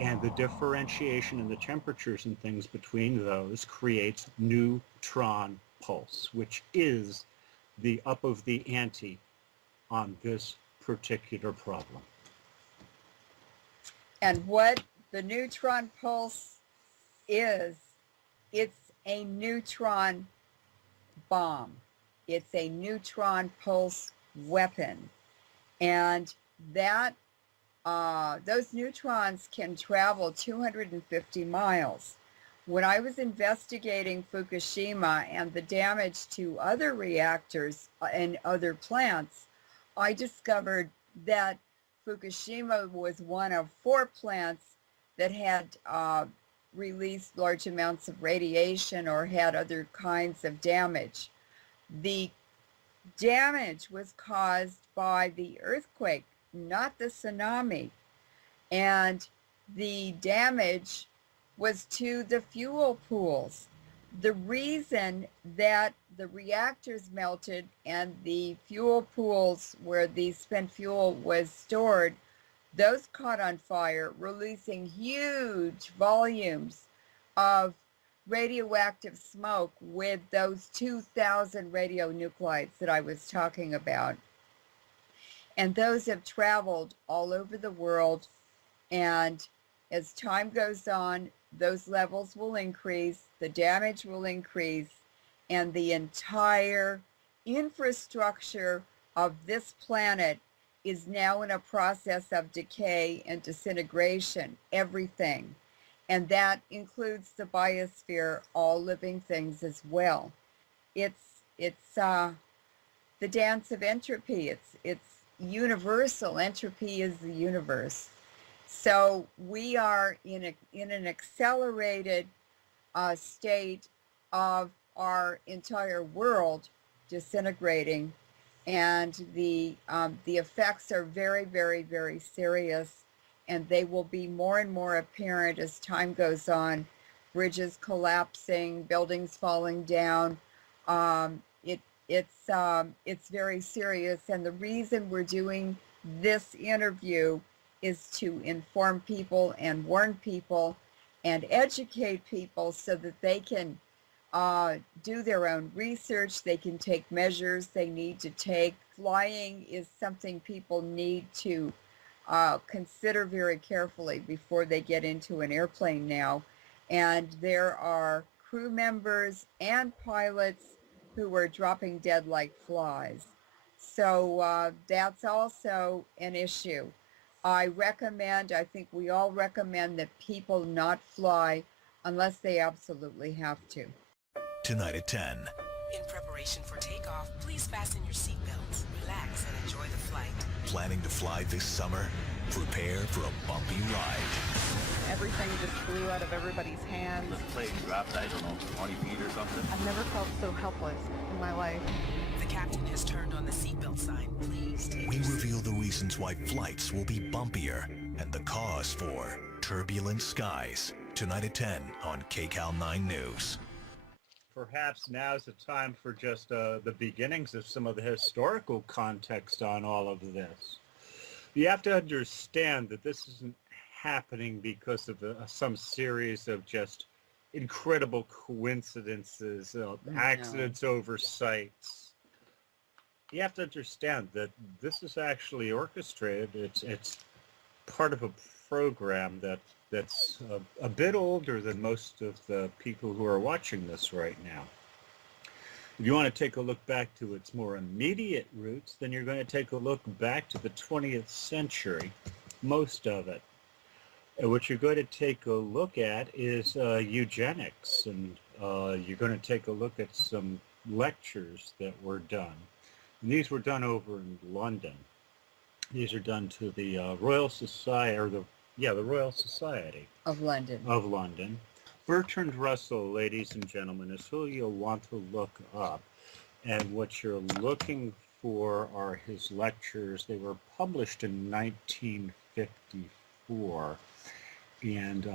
And the differentiation in the temperatures and things between those creates neutron pulse, which is the up of the ante on this particular problem. And what the neutron pulse is, it's a neutron bomb. It's a neutron pulse weapon. And that those neutrons can travel 250 miles. When I was investigating Fukushima and the damage to other reactors and other plants, I discovered that Fukushima was one of 4 plants that had released large amounts of radiation or had other kinds of damage. The damage was caused by the earthquake, not the tsunami. And the damage was to the fuel pools. The reason that the reactors melted and the fuel pools where the spent fuel was stored, those caught on fire, releasing huge volumes of radioactive smoke with those 2,000 radionuclides that I was talking about. And those have traveled all over the world, and as time goes on, those levels will increase, the damage will increase, and the entire infrastructure of this planet is now in a process of decay and disintegration, everything. And that includes the biosphere, all living things as well. It's the dance of entropy. It's universal. Entropy is the universe. So we are in an accelerated state of our entire world disintegrating, and the effects are very, very, very serious, and they will be more and more apparent as time goes on. Bridges collapsing, buildings falling down. It's very serious, and the reason we're doing this interview is to inform people and warn people and educate people so that they can do their own research, they can take measures they need to take. Flying is something people need to consider very carefully before they get into an airplane now. And there are crew members and pilots who are dropping dead like flies. So that's also an issue. I think we all recommend that people not fly unless they absolutely have to. Tonight at 10. In preparation for takeoff, please fasten your seatbelts, relax, and enjoy the flight. Planning to fly this summer? Prepare for a bumpy ride. Everything just flew out of everybody's hands. The plane dropped, I don't know, 20 feet or something. I've never felt so helpless in my life. The captain has turned on the seatbelt sign. Please take We reveal the reasons why flights will be bumpier and the cause for turbulent skies. Tonight at 10 on KCAL 9 News. Perhaps now's the time for just the beginnings of some of the historical context on all of this. You have to understand that this isn't happening because of some series of just incredible coincidences, accidents, oversights. You have to understand that this is actually orchestrated. It's part of a program that's a bit older than most of the people who are watching this right now. If you want to take a look back to its more immediate roots, then you're going to take a look back to the 20th century, most of it. And what you're going to take a look at is eugenics, and you're going to take a look at some lectures that were done. And these were done over in London. These are done to the Royal Society, or the Royal Society Of London. Of London. Bertrand Russell, ladies and gentlemen, is who you'll want to look up. And what you're looking for are his lectures. They were published in 1954. And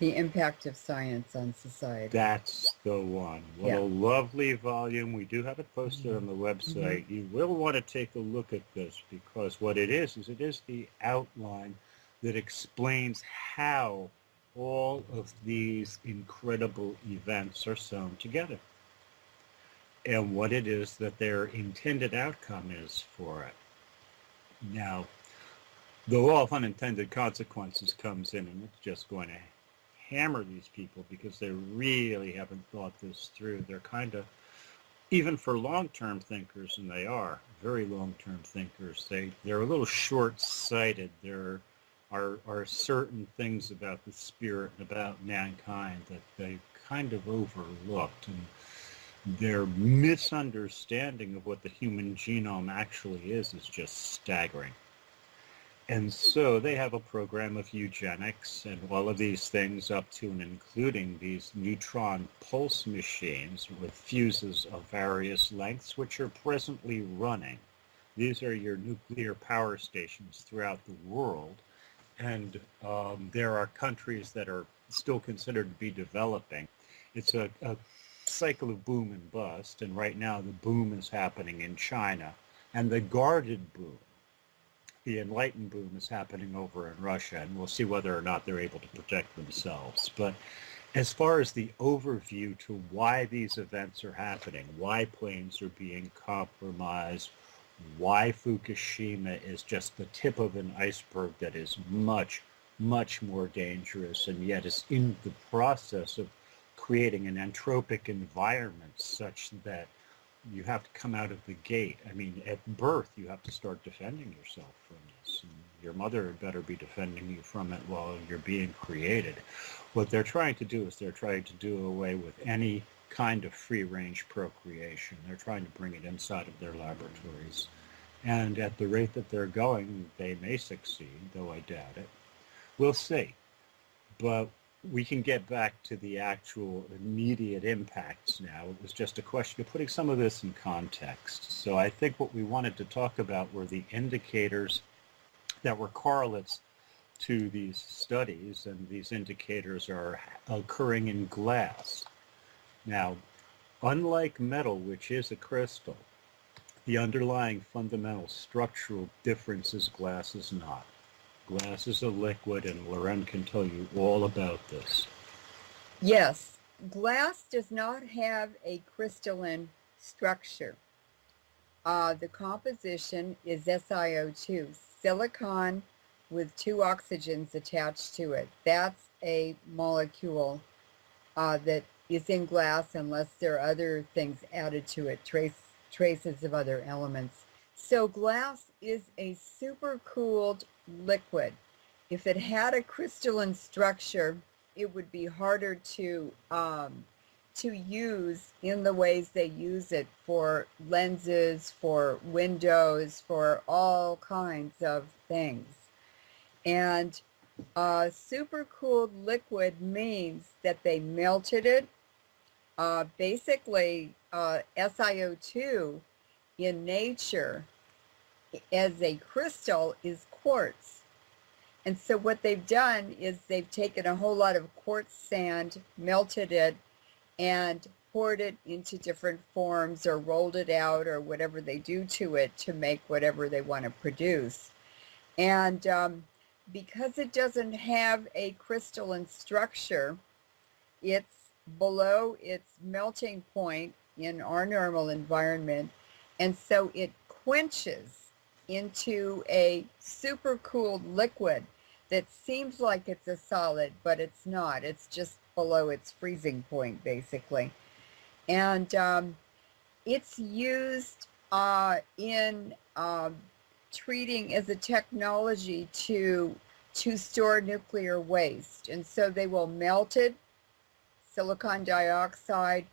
The Impact of Science on Society. That's the one. What a lovely volume. We do have it posted on the website. You will want to take a look at this, because what it is it is the outline that explains how all of these incredible events are sewn together and what it is that their intended outcome is for it. Now, the law of unintended consequences comes in, and it's just going to hammer these people because they really haven't thought this through. They're kind of, even for long-term thinkers, and they are very long-term thinkers, they're a little short-sighted. There are certain things about the spirit and about mankind that they kind of overlooked, and their misunderstanding of what the human genome actually is just staggering. And so they have a program of eugenics and all of these things up to and including these neutron pulse machines with fuses of various lengths, which are presently running. These are your nuclear power stations throughout the world. And there are countries that are still considered to be developing. It's a cycle of boom and bust. And right now the boom is happening in China. And the guarded boom, the enlightened boom, is happening over in Russia, and we'll see whether or not they're able to protect themselves. But as far as the overview to why these events are happening, why planes are being compromised, why Fukushima is just the tip of an iceberg that is much, much more dangerous, and yet is in the process of creating an entropic environment such that you have to come out of the gate. I mean, at birth, you have to start defending yourself from this. And your mother had better be defending you from it while you're being created. What they're trying to do is they're trying to do away with any kind of free-range procreation. They're trying to bring it inside of their laboratories. And at the rate that they're going, they may succeed, though I doubt it. We'll see. But we can get back to the actual immediate impacts now. It was just a question of putting some of this in context. So I think what we wanted to talk about were the indicators that were correlates to these studies, and these indicators are occurring in glass. Now, unlike metal, which is a crystal, the underlying fundamental structural difference is glass is not. Glass is a liquid, and Loren can tell you all about this. Yes, glass does not have a crystalline structure. The composition is SiO2, silicon with 2 oxygens attached to it. That's a molecule that is in glass unless there are other things added to it, traces of other elements. So glass is a supercooled liquid. If it had a crystalline structure, it would be harder to use in the ways they use it for lenses, for windows, for all kinds of things. And supercooled liquid means that they melted it. Basically, SiO2 in nature as a crystal is quartz. And so what they've done is they've taken a whole lot of quartz sand, melted it, and poured it into different forms or rolled it out or whatever they do to it to make whatever they want to produce. And because it doesn't have a crystalline structure, it's below its melting point in our normal environment, and so it quenches into a supercooled liquid that seems like it's a solid, but it's not. It's just below its freezing point, basically. And it's used in treating as a technology to store nuclear waste. And so they will melt it, silicon dioxide,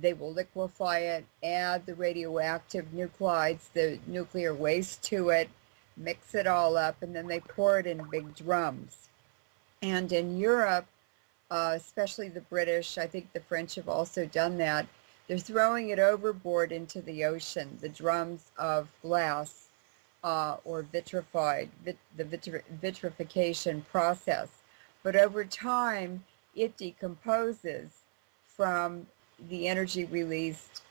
they will liquefy it, add the radioactive nuclides, the nuclear waste to it, mix it all up, and then they pour it in big drums. And in Europe, especially the British, I think the French have also done that, they're throwing it overboard into the ocean, the drums of glass or vitrified, the vitrification process. But over time, it decomposes from the energy released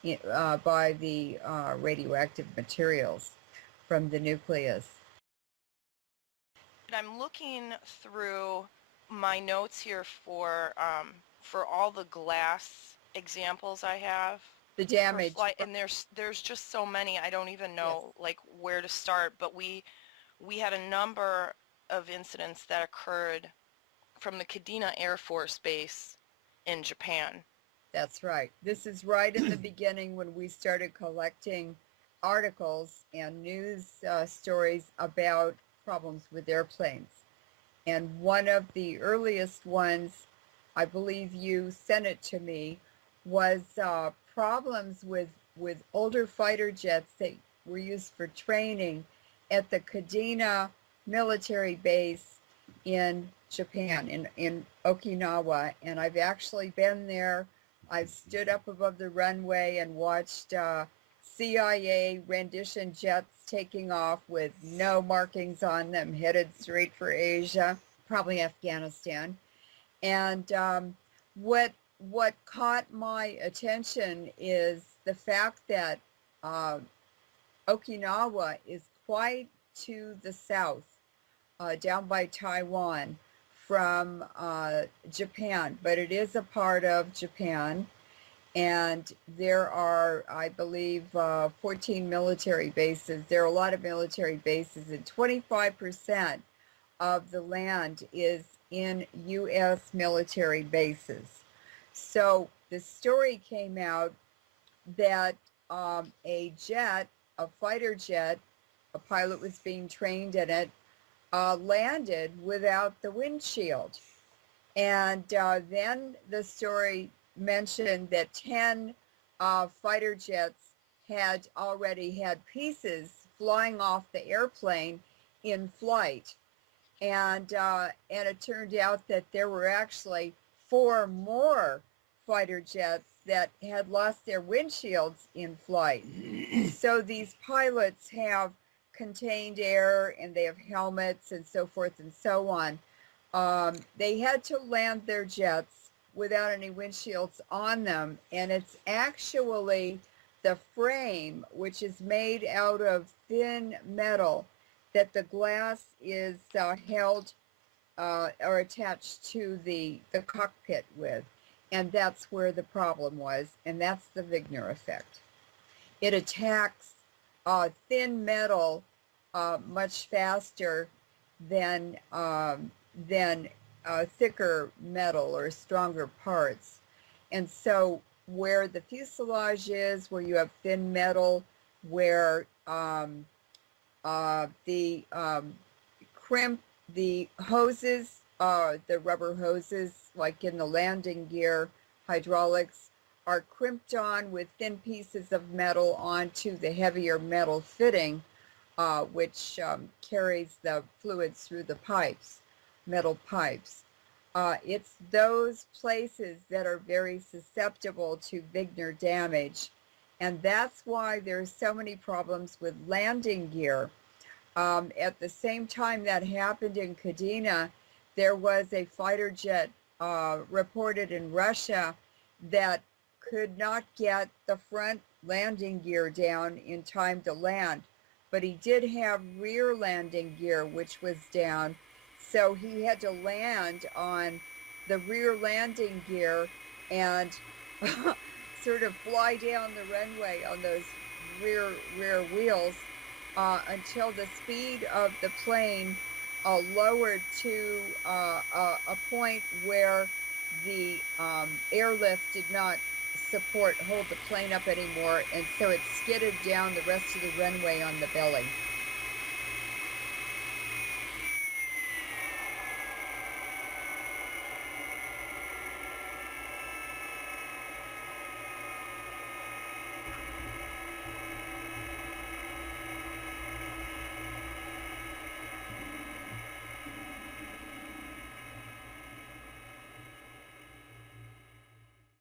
by the radioactive materials from the nucleus. I'm looking through my notes here for all the glass examples I have The for damage. flight, and there's just so many. I don't even know like where to start. But we had a number of incidents that occurred from the Kadena Air Force Base in Japan. That's right. This is right in the beginning when we started collecting articles and news stories about problems with airplanes. And one of the earliest ones, I believe you sent it to me, was problems with older fighter jets that were used for training at the Kadena military base in Japan, in Okinawa. And I've actually been there. I've stood up above the runway and watched CIA rendition jets taking off with no markings on them, headed straight for Asia, probably Afghanistan. And what caught my attention is the fact that Okinawa is quite to the south, down by Taiwan, from Japan, but it is a part of Japan. And there are, I believe, 14 military bases. There are a lot of military bases, and 25% of the land is in U.S. military bases. So the story came out that a jet, a fighter jet, a pilot was being trained in it, landed without the windshield. And then the story mentioned that 10 fighter jets had already had pieces flying off the airplane in flight. And it turned out that there were actually 4 more fighter jets that had lost their windshields in flight. So these pilots have contained air and they have helmets and so forth and so on. They had to land their jets without any windshields on them, and it's actually the frame, which is made out of thin metal, that the glass is held or attached to the cockpit with, and that's where the problem was, and that's the Wigner effect. It attacks thin metal much faster than thicker metal or stronger parts. And so where the fuselage is, where you have thin metal, where the hoses, the rubber hoses, like in the landing gear, hydraulics, are crimped on with thin pieces of metal onto the heavier metal fitting, which carries the fluids through the pipes, metal pipes. It's those places that are very susceptible to Wigner damage, and that's why there's so many problems with landing gear. At the same time that happened in Kadena, there was a fighter jet reported in Russia that could not get the front landing gear down in time to land, but he did have rear landing gear which was down, so he had to land on the rear landing gear and sort of fly down the runway on those rear wheels until the speed of the plane lowered to a point where the airlift did not hold the plane up anymore, and so it skidded down the rest of the runway on the belly.